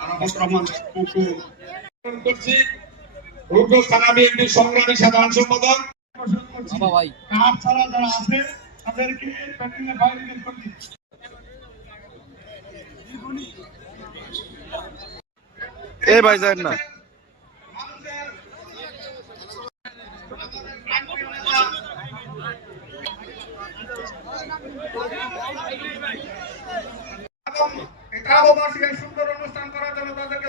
আরাফাত রহমান সাধারণ আছে এই ভাই যান না এবং এই কাবাবাসী এই সুন্দর অনুষ্ঠান করার জন্য তাদেরকে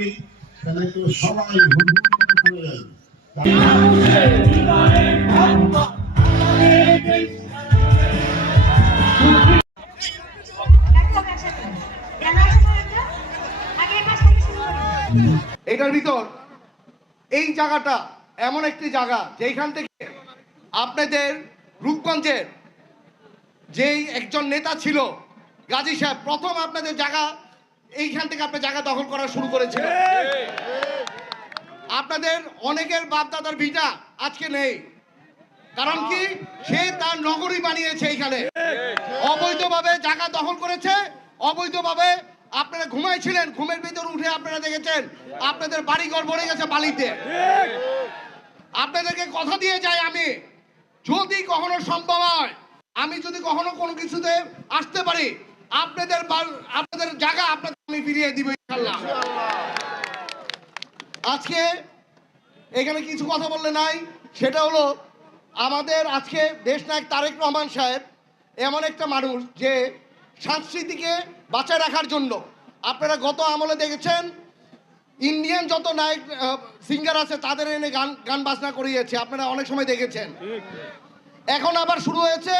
করি সবাই এটার ভিতর, এই জায়গাটা এমন একটি জায়গা যেখান থেকে আপনাদের রূপগঞ্জের যেই একজন নেতা ছিল, গাজী সাহেব, প্রথম আপনাদের জায়গা এইখান থেকে আপনার জায়গা দখল করা শুরু করেছিল আপনাদের অনেকের বাপদাদার ভিটা আজকে নেই। কারণ কি? সে তার নগরী বানিয়েছে এইখানে। অবৈধভাবে জায়গা দখল করেছে। অবৈধভাবে আপনারা ঘুমাইছিলেন। ঘুমের ভিতর উঠে আপনারা দেখেছেন আপনাদের বাড়িঘর ভরে গেছে বালিতে। আপনাদেরকে কথা দিয়ে যাই আমি। যদি কখনো সম্ভব হয় আমি যদি কখনো কোনো কিছুতে আসতে পারি আপনাদের আপনাদের জায়গা আপনাদের আমি ফিরিয়ে দিব ইনশাল্লাহ। আজকে এখানে কিছু কথা বললে নাই, সেটা হলো আমাদের আজকে দেশনায়ক তারেক রহমান সাহেব এমন একটা মানুষ যে সংস্কৃতিকে বাঁচায় রাখার জন্য, আপনারা গত আমলে দেখেছেন, ইন্ডিয়ান যত নায়ক সিঙ্গার আছে, তাদের এনে গান গান বাজনা করিয়েছে, আপনারা অনেক সময় দেখেছেন। এখন আবার শুরু হয়েছে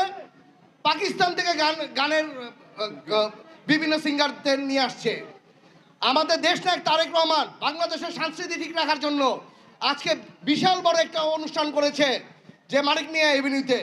পাকিস্তান থেকে গান, গানের বিভিন্ন সিঙ্গারদের নিয়ে আসছে। আমাদের দেশ নায়ক তারেক রহমান বাংলাদেশের সংস্কৃতি ঠিক রাখার জন্য আজকে বিশাল বড় একটা অনুষ্ঠান করেছে যে মানিক নিয়ে এভিনিউতে